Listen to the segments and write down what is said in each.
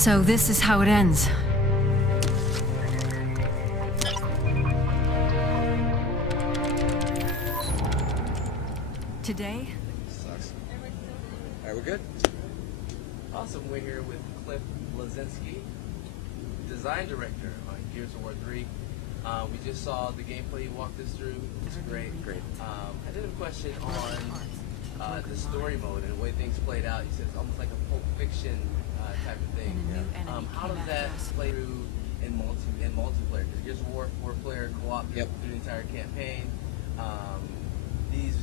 So this is how it ends. Today? Sucks. Alright, we're good? Awesome, we're here with Cliffy, design director on Gears of War 3. We just saw the gameplay you walked us through. It's great. I did have a question on the story mode and the way things played out. You said it's almost like a Pulp Fiction type of thing. How does that play through in multiplayer? Because Gears of War 4-player co-op through the entire campaign. These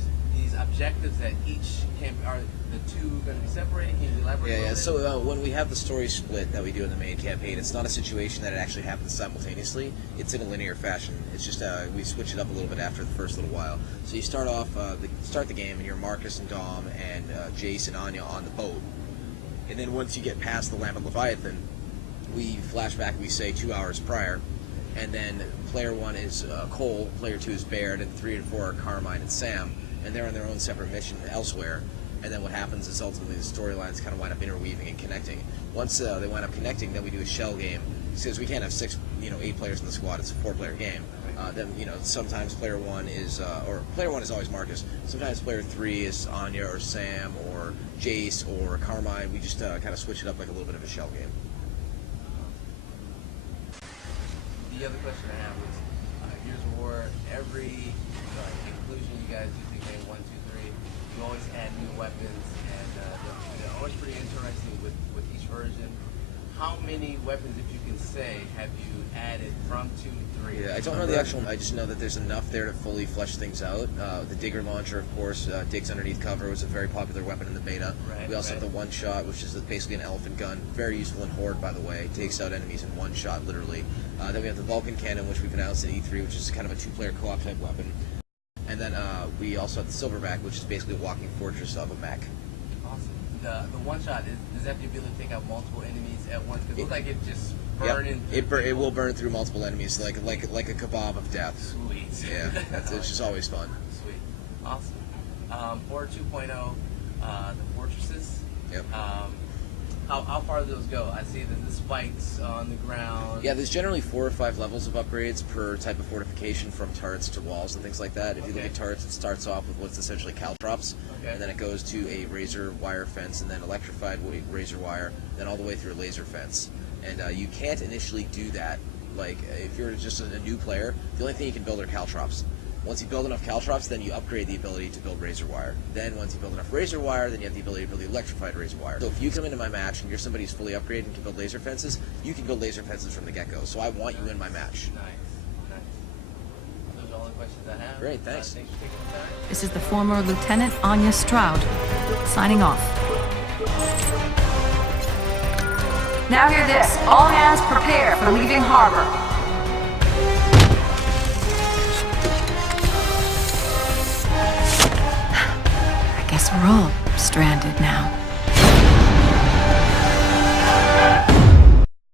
objectives that each are the two going to be separated? Can you elaborate? Yeah. So when we have the story split that we do in the main campaign, it's not a situation that it actually happens simultaneously. It's in a linear fashion. It's just we switch it up a little bit after the first little while. So you start off start the game and you're Marcus and Dom and Jace and Anya on the boat, and then once you get past the Lambent Leviathan, we flash back. We say 2 hours prior, and then player 1 is Cole, player 2 is Baird, and 3 and 4 are Carmine and Sam. And they're on their own separate mission elsewhere, and then what happens is ultimately the storylines kind of wind up interweaving and connecting. Once they wind up connecting, then we do a shell game, because we can't have 8 players in the squad. It's a 4-player game. Then sometimes player 1 is, or player 1 is always Marcus. Sometimes player 3 is Anya or Sam or Jace or Carmine. We just kind of switch it up like a little bit of a shell game. The other question I have was Gears of War. Every inclusion you guys do. 1, 2, 3. You always add new weapons, and they're always pretty interesting with each version. How many weapons, if you can say, have you added from 2 to 3? Yeah, I don't know the actual. I just know that there's enough there to fully flesh things out. The Digger launcher, of course, digs underneath cover. Was a very popular weapon in the beta. We also have the one shot, which is basically an elephant gun. Very useful in Horde, by the way. Takes out enemies in one shot, literally. Then we have the Vulcan cannon, which we've announced in E3, which is kind of a 2-player co-op type weapon. And then we also have the Silverback, which is basically a walking fortress of a mech. Awesome. The one shot, does that have the ability to take out multiple enemies at once? Because it looks like it just burns. It will burn through multiple enemies, like a kebab of death. Sweet. Yeah, it's just always fun. Sweet. Awesome. Horde 2.0, the fortresses. Yep. How far do those go? I see that the spikes on the ground. Yeah, there's generally 4 or 5 levels of upgrades per type of fortification, from turrets to walls and things like that. If you look at turrets, it starts off with what's essentially caltrops, and then it goes to a razor wire fence, and then electrified razor wire, then all the way through a laser fence. And you can't initially do that. Like, if you're just a new player, the only thing you can build are caltrops. Once you build enough caltrops, then you upgrade the ability to build razor wire. Then once you build enough razor wire, then you have the ability to build the electrified razor wire. So if you come into my match and you're somebody who's fully upgraded and can build laser fences, you can build laser fences from the get-go. So I want you in my match. Nice. Those are all the questions I have. Great, thanks. Thanks for taking the time. This is the former Lieutenant Anya Stroud, signing off. Now hear this. All hands prepare for leaving harbor. I guess we're all stranded now.